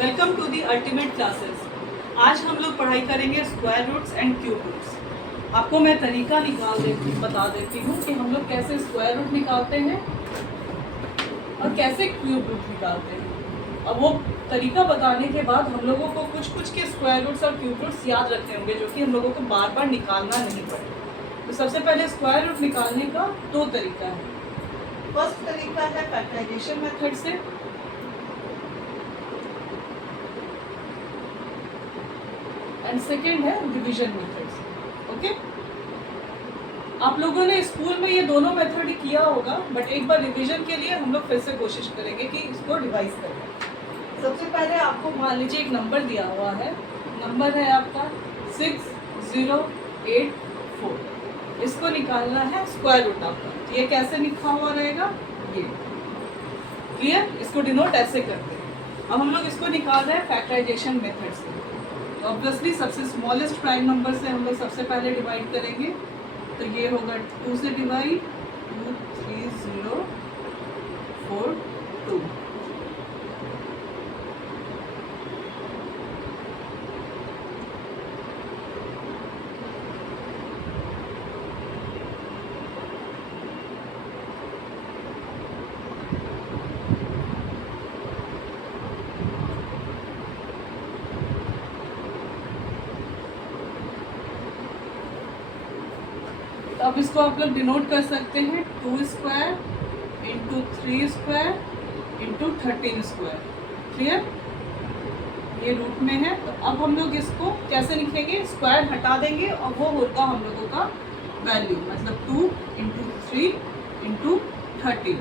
Welcome to the ultimate classes. आज हम लोग पढ़ाई करेंगे square roots and cube roots. आपको मैं तरीका बता देती हूँ कि हम लोग कैसे स्क्वायर रूट निकालते हैं और कैसे क्यूब रूट निकालते हैं। अब वो तरीका बताने के बाद हम लोगों को कुछ के स्क्वायर रूट्स और क्यूब रूट्स याद रखने होंगे, जो कि हम लोगों को बार बार निकालना नहीं पड़े। तो सबसे पहले स्क्वायर रूट निकालने का दो तरीका है। फर्स्ट तरीका है फैक्टराइजेशन मेथड से, एंड सेकेंड है डिवीजन मेथड। ओके, आप लोगों ने स्कूल में ये दोनों मेथड ही किया होगा, बट एक बार रिवीजन के लिए हम लोग फिर से कोशिश करेंगे कि इसको रिवाइज करें। सबसे पहले आपको मान लीजिए एक नंबर दिया हुआ है, नंबर है आपका 6084। इसको निकालना है स्क्वायर रूट आपका। तो ये कैसे लिखा हुआ रहेगा, ये क्लियर, इसको डिनोट ऐसे करते हैं। अब हम लोग इसको निकाल रहे हैं फैक्टराइजेशन मेथड से। तो ऑब्वियसली सबसे स्मॉलेस्ट प्राइम नंबर से हम लोग सबसे पहले डिवाइड करेंगे। तो ये होगा 2 से डिवाइड 23042। तो अब इसको आप लोग डिनोट कर सकते हैं 2 square into 3 square into 13 square. Clear, ये रूट में है। तो अब हम लोग इसको कैसे लिखेंगे, स्क्वायर हटा देंगे और वो होगा हम लोगों का वैल्यू, मतलब 2 इंटू 3 इंटू 13।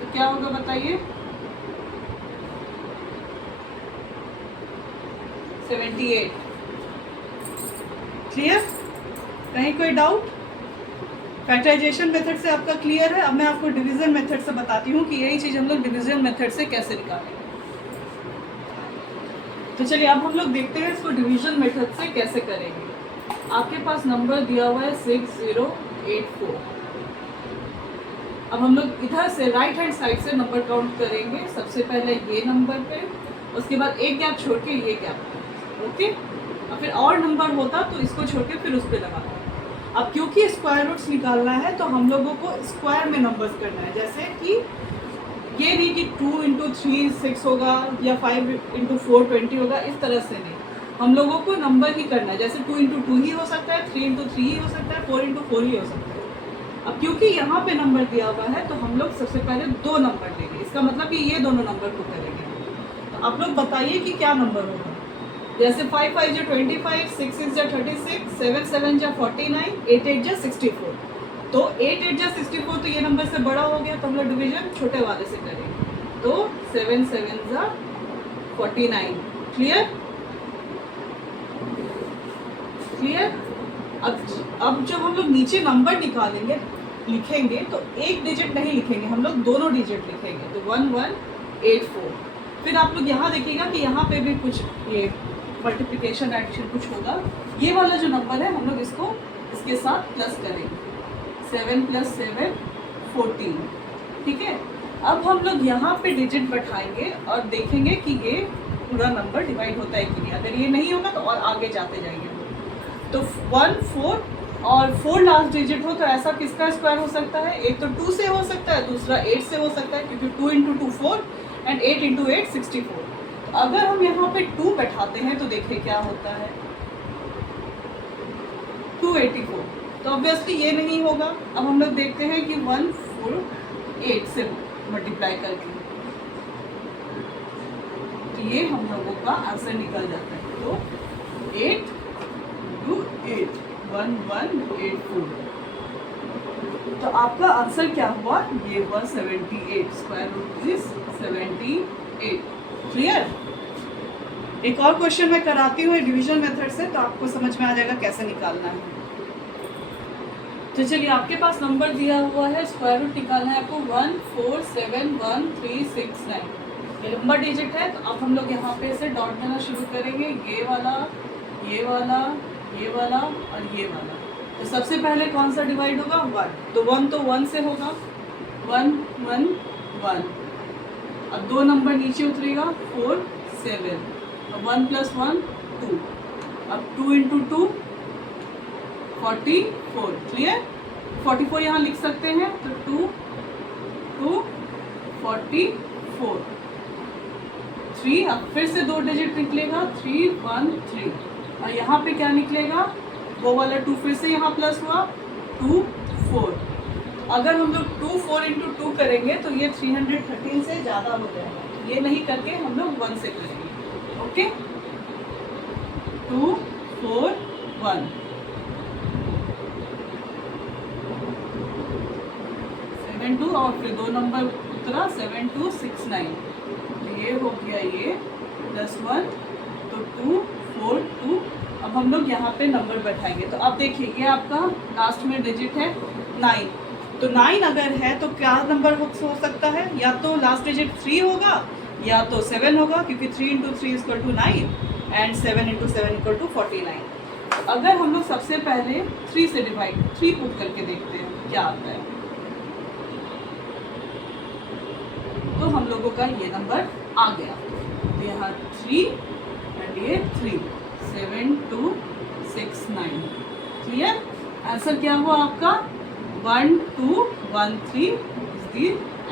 तो क्या होगा बताइए, 78। क्लियर, कहीं कोई डाउट? फैक्टराइजेशन मेथड से आपका क्लियर है। अब मैं आपको डिवीजन मेथड से बताती हूँ कि यही चीज़ हम लोग डिवीजन मेथड से कैसे निकालेंगे। तो चलिए अब हम लोग देखते हैं इसको डिवीजन मेथड से कैसे करेंगे। आपके पास नंबर दिया हुआ है 6084। अब हम लोग इधर से राइट हैंड साइड से नंबर काउंट करेंगे। सबसे पहले ये नंबर पे, उसके बाद एक गैप छोड़ के ये गैप। ओके, और फिर और नंबर होता तो इसको छोड़ के फिर उस पर लगाना। अब क्योंकि स्क्वायर रूट्स निकालना है तो हम लोगों को स्क्वायर में नंबर्स करना है। जैसे कि ये नहीं कि 2 इंटू 3 6 होगा या 5 इंटू 4 20 होगा, इस तरह से नहीं। हम लोगों को नंबर ही करना है। जैसे 2 इंटू 2 ही हो सकता है, 3 इंटू 3 ही हो सकता है, 4 इंटू 4 ही हो सकता है। अब क्योंकि यहाँ पे नंबर दिया हुआ है तो हम लोग सबसे पहले दो नंबर लेंगे। इसका मतलब कि ये दोनों नंबर को करेंगे। तो आप लोग बताइए कि क्या नंबर होगा। जैसे 5 5 जा 25, 6 6 जा 36, 7 7 जा 49, 8 8 जा 64। तो 8 8 जा 64 तो ये नंबर से बड़ा हो गया, तो हम लोग डिवीजन छोटे वाले से करेंगे। तो 7 7 जा 49। Clear clear. अब जब हम लोग नीचे नंबर निकालेंगे लिखेंगे तो एक डिजिट नहीं लिखेंगे, हम लोग दोनों डिजिट लिखेंगे। तो 1184। फिर आप लोग यहाँ देखिएगा कि यहाँ पे भी कुछ ये मल्टीप्लिकेशन एडिशन कुछ होगा। ये वाला जो नंबर है हम लोग इसको इसके साथ प्लस करेंगे। 7 + 7 14। ठीक है, अब हम लोग यहाँ पे डिजिट बैठाएंगे और देखेंगे कि ये पूरा नंबर डिवाइड होता है कि नहीं। अगर ये नहीं होगा तो और आगे जाते जाएंगे। तो 1 4 और 4 लास्ट डिजिट हो तो ऐसा किसका स्क्वायर हो सकता है, एक तो 2 से हो सकता है, दूसरा 8 से हो सकता है, क्योंकि 2 इंटू 2 4 एंड 8 इंटू 8 64। अगर हम यहाँ पे 2 बैठाते हैं तो देखिए क्या होता है, 284। तो ऑब्वियसली ये नहीं होगा। अब हम लोग देखते हैं कि 148 से मल्टीप्लाई करके, तो ये हम लोगों का आंसर निकल जाता है। तो 8 2 8 1184। तो आपका आंसर क्या हुआ, ये हुआ 78। Square root is 78। क्लियर। एक और क्वेश्चन मैं कराती हूँ डिवीजन मेथड से, तो आपको समझ में आ जाएगा कैसे निकालना है। तो चलिए आपके पास नंबर दिया हुआ है, स्क्वायर रूट निकालना है आपको 1471369। ये नंबर डिजिट है। तो अब हम लोग यहाँ पे से डॉट देना शुरू करेंगे। ये वाला, ये वाला, ये वाला और ये वाला। तो सबसे पहले कौन सा डिवाइड होगा, 1। तो 1 तो 1 से होगा, 1 1 1। अब दो नंबर नीचे उतरेगा 4 7, अब 1 + 1 2, अब 2 × 2 44, क्लियर। 44 यहाँ लिख सकते हैं, तो 2 2 44, 3, अब फिर से 2 डिजिट निकलेगा 3 1 3, और यहाँ पे क्या निकलेगा, वो वाला 2 फिर से यहाँ प्लस हुआ 2 4। अगर हम लोग 2 4 × 2 करेंगे तो ये 313 से ज़्यादा हो जाएगा, ये नहीं करके हम लोग 1 से करेंगे, ओके। 2 4 1, 7 2, और फिर 2 नंबर उतरा 7 2 6 9, ये हो गया ये +1, तो 2 4 2। अब हम लोग यहाँ पे नंबर बैठाएंगे, तो अब देखिए ये आपका लास्ट में डिजिट है 9, तो 9 अगर है तो क्या नंबर हो सकता है, या तो लास्ट डिजिट 3 होगा या तो 7 होगा, क्योंकि 3 × 3 = 9 एंड 7 × 7 = 49। अगर हम लोग सबसे पहले 3 से डिवाइड 3 पुट करके देखते हैं क्या आता है, तो हम लोगों का ये नंबर आ गया, तो यहाँ 3 एंड ये 3, 7 2 6 9, क्लियर। आंसर क्या हुआ आपका 1 2 1 3 इज द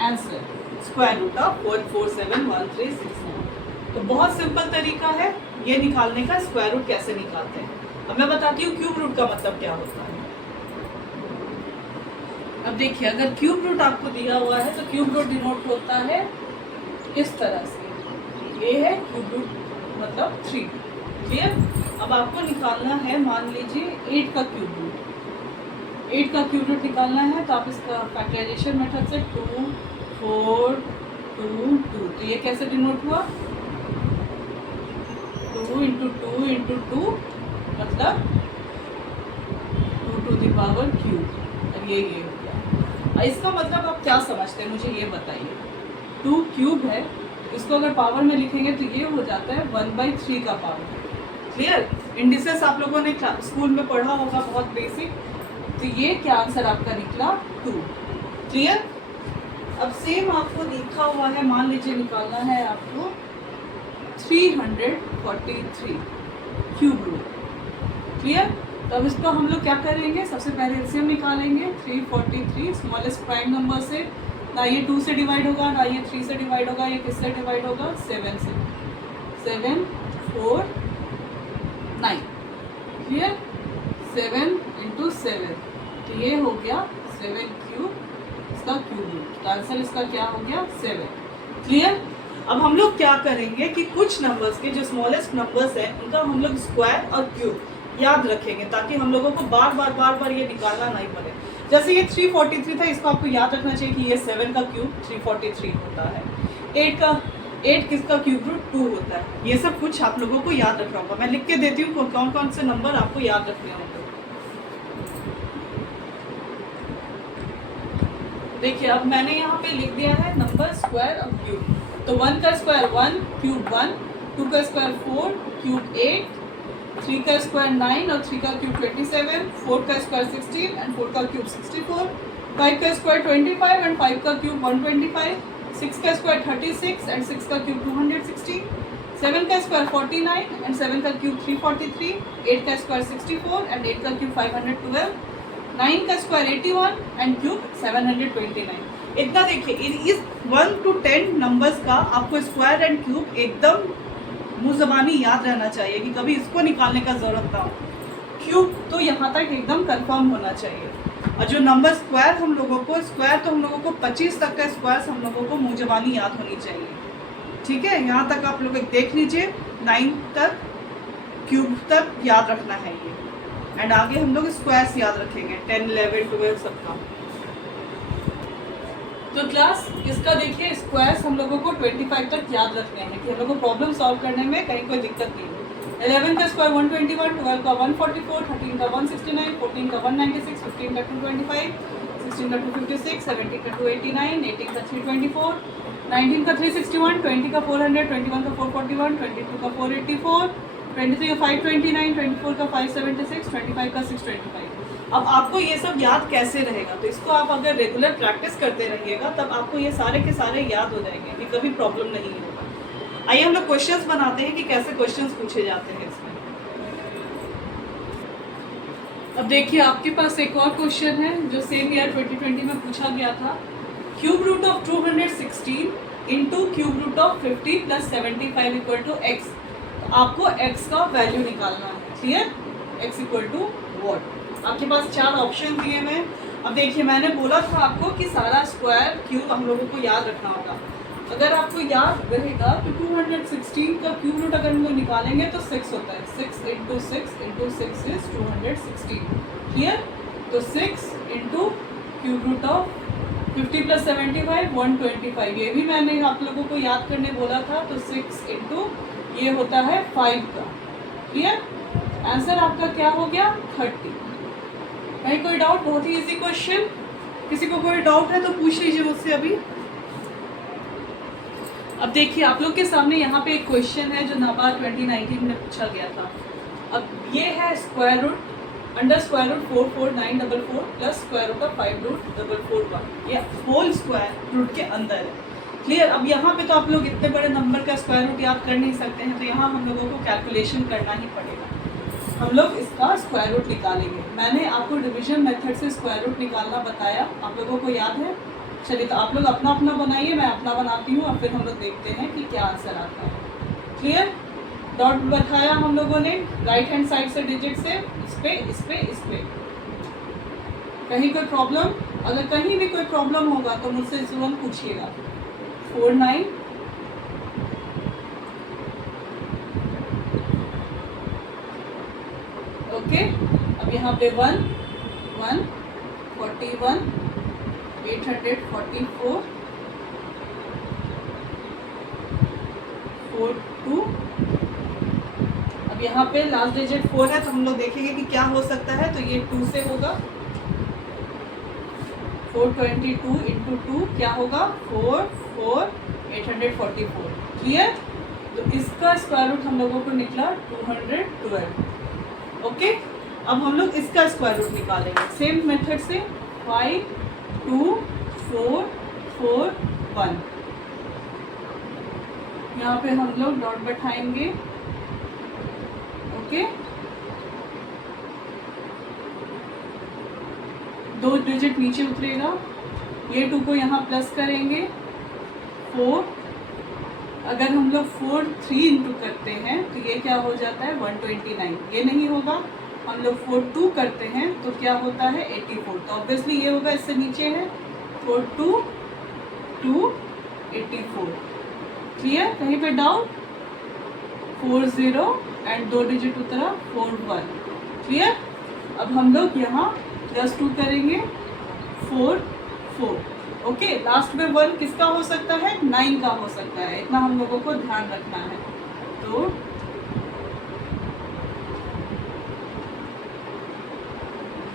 आंसर, √4 4 7 1 3 6 9। तो बहुत सिंपल तरीका है ये निकालने का, स्क्वायर रूट कैसे निकालते हैं। अब मैं बताती हूँ क्यूब रूट का मतलब क्या होता है। अब देखिए अगर क्यूब रूट आपको दिया हुआ है तो क्यूब रूट डिनोट होता है इस तरह से, ये है क्यूब रूट मतलब 3, क्लियर। अब आपको निकालना है, मान लीजिए 8 का क्यूब रूट, 8 का क्यूब रूट निकालना है, तो आप इसका फैक्टराइजेशन मेथड से 2 4 2 2, तो ये कैसे डिनोट हुआ 2 × 2 × 2 मतलब 2 to the power क्यूब, और ये हो गया। इसका मतलब आप क्या समझते हैं मुझे ये बताइए। 2 क्यूब है, इसको अगर पावर में लिखेंगे तो ये हो जाता है 1/3 का पावर, क्लियर। इंडिसेस आप लोगों ने स्कूल में पढ़ा होगा, बहुत बेसिक। तो ये क्या आंसर आपका निकला 2, क्लियर। अब सेम आपको लिखा हुआ है, मान लीजिए निकालना है आपको 343 क्यूब रूट, क्लियर। तो अब इसको हम लोग क्या करेंगे, सबसे पहले एलसीएम निकालेंगे। 343 स्मॉलेस्ट प्राइम नंबर से, ना ये 2 से डिवाइड होगा ना ये 3 से डिवाइड होगा, ये किससे डिवाइड होगा 7 से, 7 4 9, क्लियर। 7 × 7, तो ये हो गया 7 क्यूब, इसका क्यूब रूट, तो आंसर इसका क्या हो गया 7, क्लियर। अब हम लोग क्या करेंगे कि कुछ नंबर्स के जो स्मॉलेस्ट नंबर्स हैं उनका हम लोग स्क्वायर और क्यूब याद रखेंगे, ताकि हम लोगों को बार बार ये निकालना नहीं पड़े। जैसे ये 343 था, इसको आपको याद रखना चाहिए कि ये 7 का क्यूब 343 होता है, 8 किसका क्यूब रूट 2 होता है। ये सब कुछ आप लोगों को याद रखना होगा, मैं लिख के देती हूँ कौन कौन से नंबर आपको याद रखने होंगे। देखिए अब मैंने यहाँ पे लिख दिया है नंबर, स्क्वायर और क्यूब। तो 1 का स्क्वायर 1 क्यूब 1, 2 का स्क्वायर 4 क्यूब 8, 3 का स्क्वायर 9 और 3 का क्यूब 27, 4 का स्क्वायर 16 एंड 4 का क्यूब 64, 5 का स्क्वायर 25 एंड 5 का क्यूब 125, 6 का स्क्वायर 36 एंड 6 का क्यूब 260, 7 का स्क्वायर 49 एंड 7 का क्यूब 343, 8 का स्क्वायर 64 एंड 8 का क्यूब 512, 9 का स्क्वायर 81 एंड क्यूब 729। इतना देखिए, इस 1 to 10 नंबर्स का आपको स्क्वायर एंड क्यूब एकदम मुँह ज़बानी याद रहना चाहिए कि कभी इसको निकालने का ज़रूरत ना हो। क्यूब तो यहाँ तक एकदम कंफर्म होना चाहिए, और जो नंबर स्क्वायर हम लोगों को, स्क्वायर तो हम लोगों को 25 तक का स्क्वायर हम लोगों को मुँह ज़बानी याद होनी चाहिए, ठीक है। यहाँ तक आप लोग देख लीजिए, 9 तक क्यूब तक याद रखना है ये, एंड आगे हम लोग स्क्वायर्स याद रखेंगे 10 11 12 सबका। तो क्लास इसका देखिए स्क्वायर्स हम लोगों को 25 तक याद रखने हैं कि हम लोग को प्रॉब्लम सॉल्व करने में कहीं कोई दिक्कत नहीं है। 11 का स्क्वायर 121, 12 का 144, 13 का 169, 14 का 196, 15 का 225, 16 का 256, 17 का 289, 18 का 324, 19 का 361, 20 का 400, 21 का 441, 22 का 484, 23 का 529, 24 का 576, 25 का 625। अब आपको ये सब याद कैसे रहेगा, तो इसको आप अगर रेगुलर प्रैक्टिस करते रहिएगा तब आपको ये सारे के सारे याद हो जाएंगे कि कभी प्रॉब्लम नहीं होगा। आइए हम लोग क्वेश्चंस बनाते हैं कि कैसे क्वेश्चंस पूछे जाते हैं इसमें। अब देखिए आपके पास एक और क्वेश्चन है जो सेम ईयर 2020 में पूछा गया था। Cube root of 216 into cube root of 50 plus 75 equal to x. तो आपको एक्स का वैल्यू निकालना है, clear? X equal to what. आपके पास 4 ऑप्शन दिए हुए हैं। अब देखिए मैंने बोला था आपको कि सारा स्क्वायर क्यूब हम लोगों को याद रखना होगा। अगर आपको याद रहेगा तो 216 का क्यूब रूट अगर हम लोग निकालेंगे तो 6 होता है। 6 इंटू 6 इंटू 6 इज 216, क्लियर? तो 6 into cube root of 50 plus 75 125, ये भी मैंने आप लोगों को याद करने बोला था। तो 6 इंटू ये होता है 5 का, क्लियर? आंसर आपका क्या हो गया? 30। है कोई डाउट? बहुत ही इजी क्वेश्चन। किसी को कोई डाउट है तो पूछ लीजिए मुझसे अभी। अब देखिए आप लोग के सामने यहाँ पे एक क्वेश्चन है जो नाबार्ड 2019 में पूछा गया था। अब ये है square root under square root 44944 plus square root of 5 root 441, ये होल स्क्वायर रूट के अंदर है, क्लियर? अब यहाँ पे तो आप लोग इतने बड़े नंबर का स्क्वायर रूट याद कर नहीं सकते हैं, तो यहाँ हम लोगों को कैलकुलेशन करना ही पड़ेगा। हम लोग इसका स्क्वायर रूट निकालेंगे। मैंने आपको डिवीजन मेथड से स्क्वायर रूट निकालना बताया, आप लोगों को याद है? चलिए तो आप लोग अपना अपना बनाइए, मैं अपना बनाती हूँ और फिर हम लोग देखते हैं कि क्या आंसर आता है, क्लियर? डॉट बताया हम लोगों ने राइट हैंड साइड से डिजिट से इस पे इस पे इस पे। कहीं कोई प्रॉब्लम? अगर कहीं भी कोई प्रॉब्लम होगा तो मुझसे तुरंत पूछिएगा। 49 ओके। अब यहाँ पे 1 1 41 844 42। अब यहाँ पे लास्ट डिजिट 4 है तो हम लोग देखेंगे कि क्या हो सकता है। तो ये 2 से होगा। 422 इंटू 2 क्या होगा? 4 4 844, क्लियर? तो इसका स्क्वायर रूट हम लोगों को निकला 212, ओके। अब हम लोग इसका स्क्वायर रूट निकालेंगे सेम मेथड से। 5 2 4 4 1, यहाँ पे हम लोग डॉट बैठाएंगे, ओके। 2 डिजिट नीचे उतरेगा, ये 2 को यहाँ प्लस करेंगे 4। अगर हम लोग 4 3 इंटू करते हैं तो ये क्या हो जाता है? 129। ये नहीं होगा। हम लोग 4 2 करते हैं तो क्या होता है? 84। तो ऑब्वियसली ये होगा, इससे नीचे है 4 2 2 84, क्लियर? कहीं पे डाउट? 4 0 एंड 2 डिजिट उतरा 4 1, क्लियर? अब हम लोग यहाँ प्लस 2 करेंगे 4 4, ओके। लास्ट में 1 किसका हो सकता है? 9 का हो सकता है, इतना हम लोगों को ध्यान रखना है। तो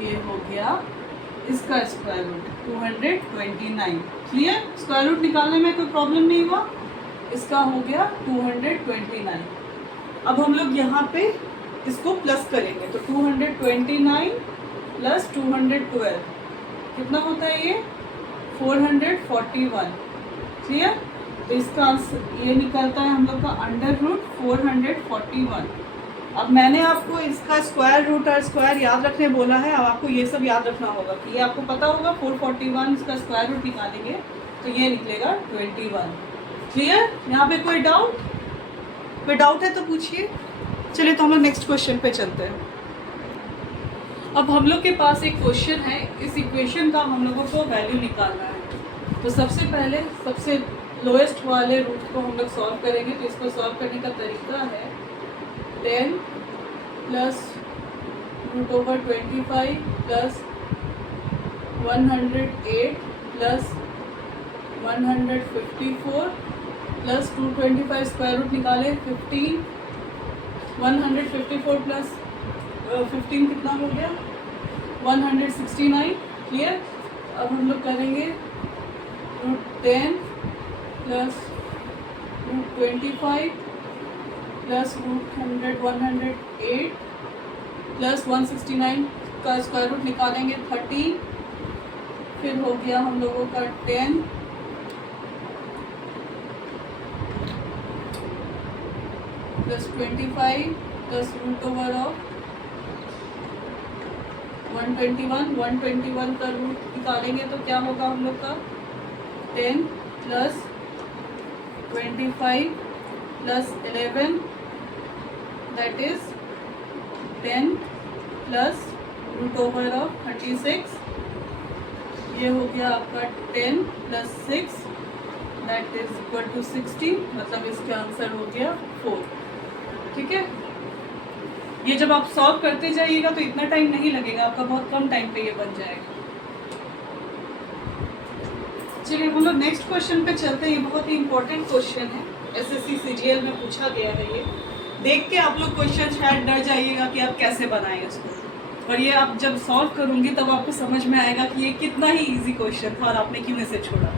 ये हो गया इसका square root 229, clear? Square root निकालने में कोई प्रॉब्लम नहीं हुआ। इसका हो गया 229। अब हम लोग यहाँ पे इसको प्लस करेंगे तो 229 प्लस 212 कितना होता है? ये 441, क्लियर? तो इसका आंसर ये निकलता है हम लोग का अंडर रूट 441। अब मैंने आपको इसका स्क्वायर रूट और स्क्वायर याद रखने बोला है। अब आपको ये सब याद रखना होगा कि ये आपको पता होगा 441 इसका स्क्वायर रूट निकालेंगे तो ये निकलेगा 21, क्लियर? यहाँ पे कोई डाउट? कोई डाउट है तो पूछिए। चलिए तो हम लोग नेक्स्ट क्वेश्चन पे चलते हैं। अब हम लोग के पास एक क्वेश्चन है, इस इक्वेशन का हम लोगों को वैल्यू निकालना है। तो सबसे पहले सबसे लोएस्ट वाले रूट को हम लोग सॉल्व करेंगे। तो इसको सॉल्व करने का तरीका है 10 plus root over 25 plus 108 plus 154 plus 225 square root निकाले 15। 154 प्लस 15 कितना हो गया? 169, क्लियर? अब हम लोग करेंगे root 10 plus root 25 plus root 108 plus 169 का स्क्वायर रूट निकालेंगे 30। फिर हो गया हम लोगों का 10 plus 25 plus root over of 121 का रूट निकालेंगे तो क्या होगा हम लोग का 10 plus 25 plus 11 that is 10 plus root over of 36, ये हो गया आपका 10 plus 6 that is equal to 60, मतलब इसका आंसर हो गया 4। ठीक है, ये जब आप सॉल्व करते जाइएगा तो इतना टाइम नहीं लगेगा, आपका बहुत कम टाइम पे ये बन जाएगा। चलिए हम लोग नेक्स्ट क्वेश्चन पे चलते हैं। ये बहुत ही इंपॉर्टेंट क्वेश्चन है, एसएससी सीजीएल में पूछा गया है। ये देख के आप लोग क्वेश्चन शायद डर जाइएगा कि आप कैसे बनाएं उसको, पर ये आप जब सॉल्व करूंगी तब आपको समझ में आएगा कि ये कितना ही इजी क्वेश्चन था और आपने क्यों इसे छोड़ा।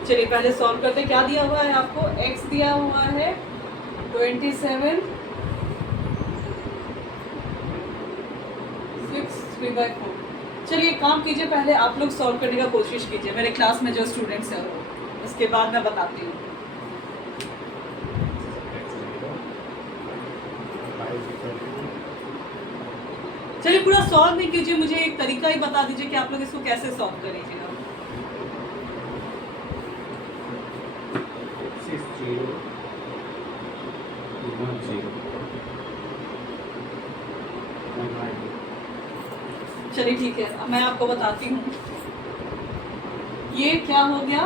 चलिए पहले सॉल्व करते हैं। क्या दिया हुआ है आपको, x दिया हुआ है 27 6 3/4। चलिए काम कीजिए, पहले आप लोग सॉल्व करने का कोशिश कीजिए, मेरे क्लास में जो स्टूडेंट्स हैं वो, उसके बाद मैं बताती हूँ। चलिए पूरा सॉल्व नहीं कीजिए, मुझे एक तरीका ही बता दीजिए कि आप लोग इसको कैसे सॉल्व करीजिएगा। चलिए ठीक है, अब मैं आपको बताती हूँ। ये क्या हो गया,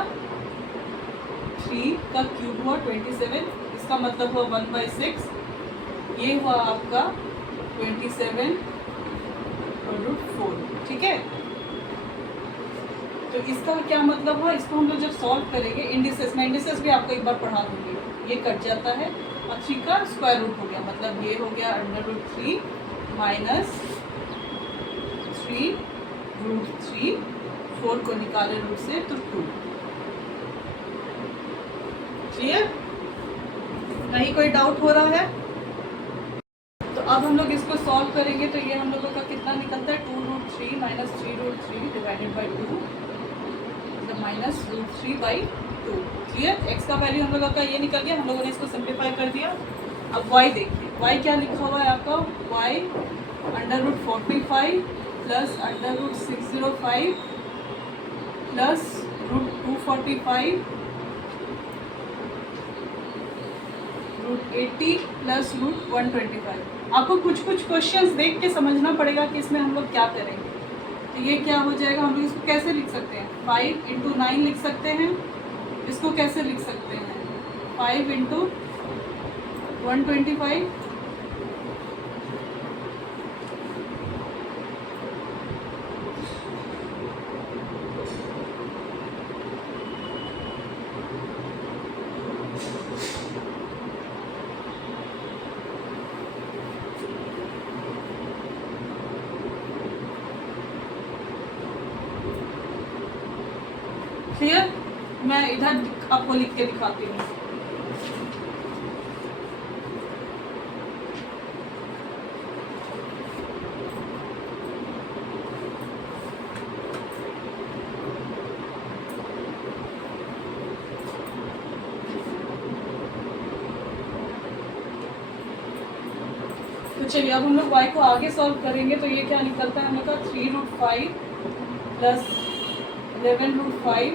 3 का क्यूब हुआ 27, इसका मतलब हुआ 1/6, ये हुआ आपका 27 रूट 4। ठीक है, तो इसका क्या मतलब हुआ, इसको हम लोग जब सॉल्व करेंगे इंडिसेस, मैं इंडिसेस भी आपको एक बार पढ़ा दूंगी, ये कट जाता है और 3 का स्क्वायर रूट हो गया, मतलब ये हो गया √3 माइनस 3 √3, 4 को निकाले रूट से तो 2। क्लियर, नहीं कोई डाउट हो रहा है? तो अब हम लोग इसको सॉल्व करेंगे तो ये हम लोगों का कितना निकलता है, 2√3 माइनस 3√3 डिवाइडेड बाई 2, मतलब माइनस √3/2। क्लियर, x का वैल्यू हम लोगों का ये निकल गया, हम लोगों ने इसको सिंप्लीफाई कर दिया। अब y देखिए, y क्या लिखा हुआ है आपका, y √45 प्लस √605 प्लस √245 √80 प्लस √125। आपको कुछ कुछ क्वेश्चंस देख के समझना पड़ेगा कि इसमें हम लोग क्या करेंगे। तो ये क्या हो जाएगा, हम लोग इसको कैसे लिख सकते हैं, 5 × 9 लिख सकते हैं। इसको कैसे लिख सकते हैं, 5 × 125। क्लियर, मैं इधर आपको लिख के दिखाती हूँ। तो चलिए अब हम लोग y को आगे सॉल्व करेंगे तो ये क्या निकलता है हम लोग का, 3√5 plus 11√5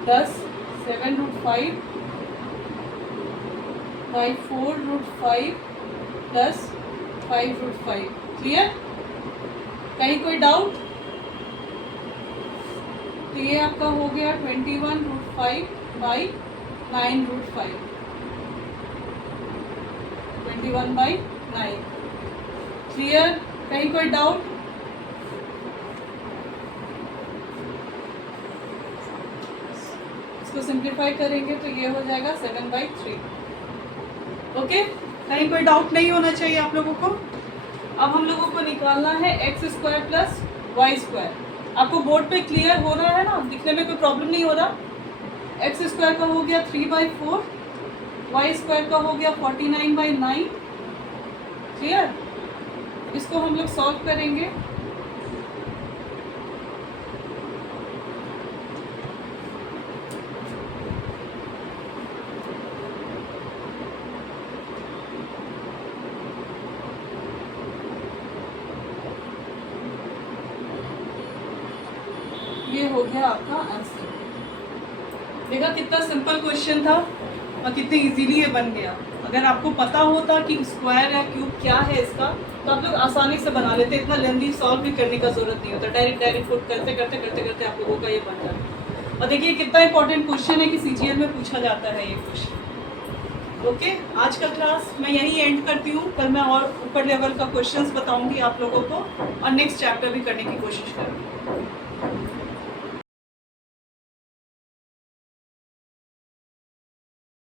plus 7√5 by 4√5 plus 5√5। Clear, कहीं कोई डाउट? तो ये आपका हो गया 21√5 बाई 9√5, 21/9। क्लियर, कहीं कोई डाउट? इसको सिंप्लीफाई करेंगे तो ये हो जाएगा 7/3। ओके, कहीं कोई डाउट नहीं होना चाहिए आप लोगों को। अब हम लोगों को निकालना है x² प्लस y²। आपको बोर्ड पे क्लियर हो रहा है ना, दिखने में कोई प्रॉब्लम नहीं हो रहा। x² का हो गया 3/4, y² का हो गया 49/9। क्लियर, इसको हम लोग सॉल्व करेंगे। ये हो गया आपका आंसर। देखा कितना सिंपल क्वेश्चन था और कितने इजीली ये बन गया। अगर आपको पता होता कि स्क्वायर या क्यूब क्या है इसका, तो आप लोग आसानी से बना लेते, इतना लेंदी सॉल्व भी करने का जरूरत नहीं होता, डायरेक्ट पुट करते करते करते करते आप लोगों का ये बन जाता। और देखिए कितना इंपॉर्टेंट क्वेश्चन है कि सीजीएल में पूछा जाता है ये क्वेश्चन। ओके, आज का क्लास मैं यहीं एंड करती हूँ। कल मैं और ऊपर लेवल का क्वेश्चंस बताऊंगी आप लोगों को और नेक्स्ट चैप्टर भी करने की कोशिश करूँगी।